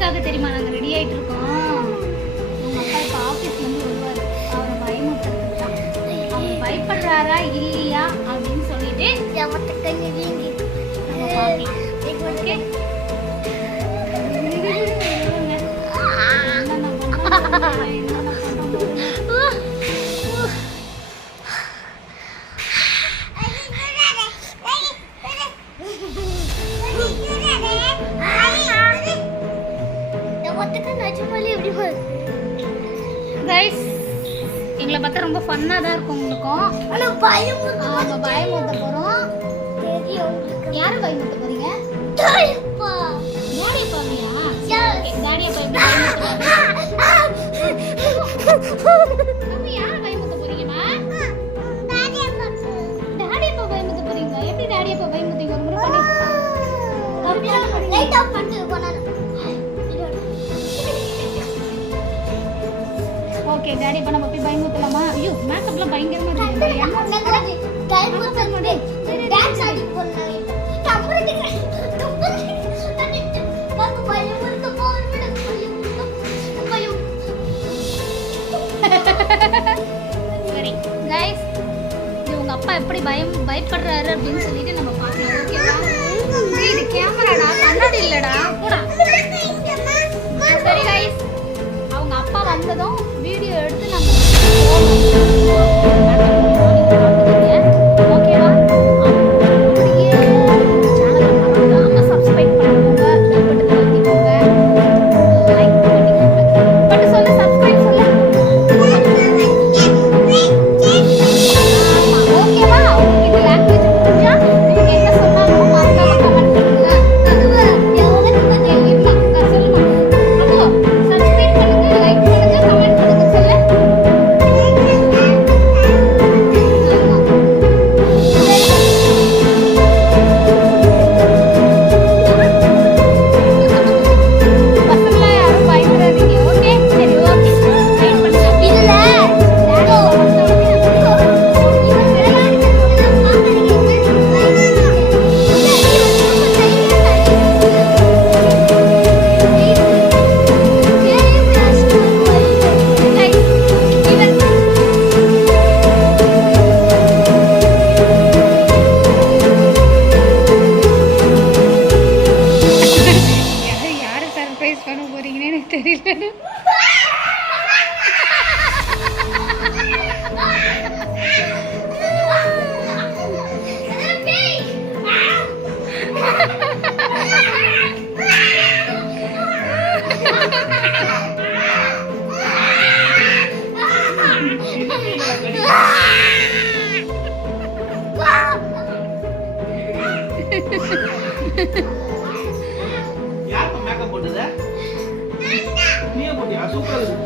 எதுக்காக தெரியுமா நாங்கள் ரெடி ஆகிட்டு இருக்கோம்? உங்கள் அப்பா இப்போ ஆஃபீஸ்லேருந்து வருவார். அவரை பயமுறுத்துறதுக்கு தான். அவர் பயப்படுறாரா இல்லையா அப்படின்னு சொல்லிட்டு நம்ம பார்க்கலாம். ஓகே, எங்களை பார்த்தா ரொம்ப ஃபன்னா தான் இருக்கும் உங்களுக்கும். பயமுறுத்த போறோம். யாரும் பயமுறுத்த போறீங்க? டாடியப்பாவையா? டாடியப்பா எப்படி நம்ம யாரை பயமுறுத்த போறீங்கம்மா? டாடியப்பா பயமுறுத்த போறீங்க. எப்படி டாடியப்பா பயமுறுத்தீங்க? ஒரு முறை ஓகே, டாடி இப்ப நம்ம போய் பயமுறுத்தலாமா? ஐயோ, மேக்கப்லாம் பயங்கரமா இருக்கு. டான்ஸ் ஆடி போறேன். சரி गाइस, இது உங்க அப்பா எப்படி பயப்படுறாரு அப்படின்னு சொல்லிட்டு நம்ம பார்க்கலாம். ஓகேவா? இது கேமராடா, கண்ணாடி இல்லடா. போடா. சரி गाइस, அவங்க அப்பா வந்ததும் வீடியோ எடுத்து நம்ம ஓகேவா? அப்படியே சேனலை மறக்காம சப்ஸ்கிரைப் பண்ணிக்கோங்க, பெல் பட்டனை அழுத்திக்கோங்க, லைக் பண்ணிக்கோங்க. பட் சொல்லு, சப்ஸ்கிரைப் சொல்லு. ஓகேவா? உங்களுக்கு லாங்குவேஜ் புரிஞ்சா நீங்க என்ன சொன்னாலும் மறக்காம கமெண்ட் பண்ணுங்க. யார் மேக்கப் போட்டது? நீயே போட்டியா? சூப்பரா இருக்கு.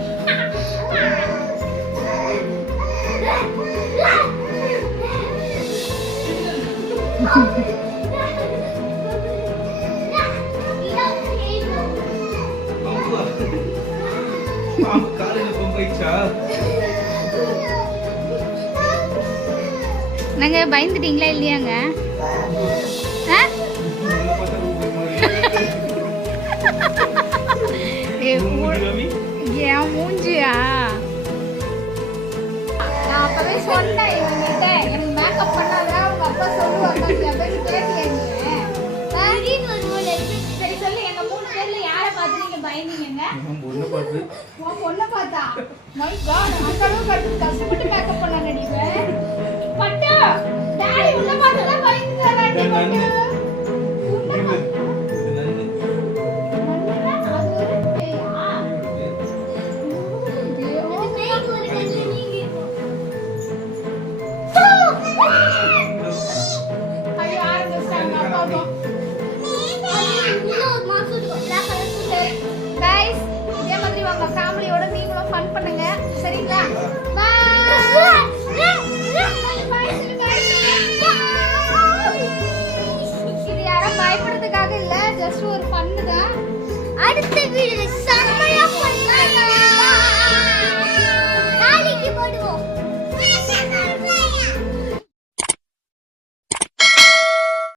நாங்க பயந்துட்டீங்களா இல்லையாங்க? ஏன் மூஞ்சியா? நான் அப்பவே சொன்னேன் இவங்கிட்ட, எனக்கு மேக்கப் பண்ணாதான் உங்க அப்பா சொல்லுவாங்க அப்படின்னு கேட்டீங்க. சரி சொல்லு, எங்க 3 பேர்ல யாரை பார்த்து நீங்க பயந்தீங்க? உன் பொண்ணை பார்த்தா? மை காட், அந்த அளவுக்கு கஷ்டப்பட்டு மேக்கப் பண்ண நடிப்பேன். பட்டு டாடி உன்னை பார்த்து தான் பயந்துட்டாராடி. ஃபேமிலியோட நீங்களும் ஃபன் பண்ணுங்க, சரிங்களா? இது யாரும் பயப்படுறதுக்காக இல்ல, ஜஸ்ட் ஒரு ஃபன் தான். அடுத்த வீடியோல